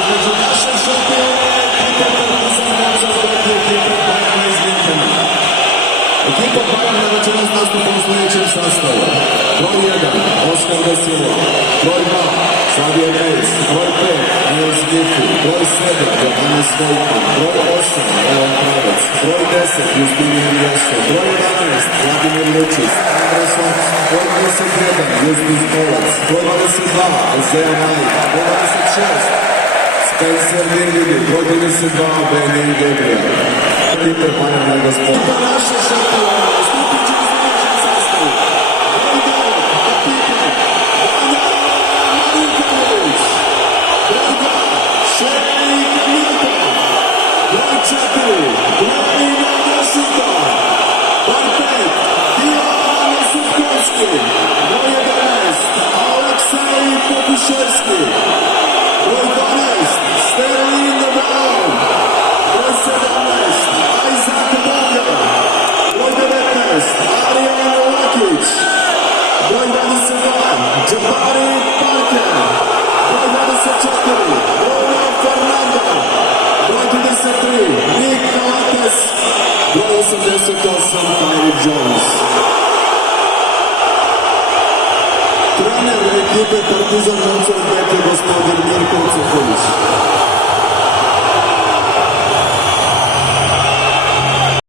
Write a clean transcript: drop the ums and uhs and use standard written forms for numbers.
Wychodzi nasze szampiony, ekipa reprezentująca wielkie ekipy Bayernu z München. Ekipa Bayern na czele z następem sledećim sastavom. Broj 1, Oskar da Silva. Broj 2, Xavier Reyes. Broj 5, Nils Lichty. Broj 7, Johannes Voigtmann. Broj 8, Leon Kravec. Broj 10, Justinian Jesko. Broj 11, Vladimir Lučić. Andres Vaks. Broj 21, Justus Kolac. Broj 22, Ozea Malik. Broj 26, Spencer Dinwiddie. Broj 32, Benny Gabriel. Ekipa Bayerna gospodina. Ekipa naše šampione. Stupit će iz sljedećeg sastava. Broj 9, kapitan Vanja Marinković. Broj 2, Šerik Milton. Broj 4, Branimir Josipa. Broj 5, Ivan Sutkovski. Broj 11, Aleksej Popuševski. Broj 12, Sterling Brown. Broj 17, Isaac Bonga. Broj 19, Arijan Lakić. Broj 22, Jabari Parker. Broj 24, Bruno Fernando. Broj 33, Nick Kalates. Broj 88, Tyler Jones. Trener ekipe Partizan München je gospodin Mirko Ceholić.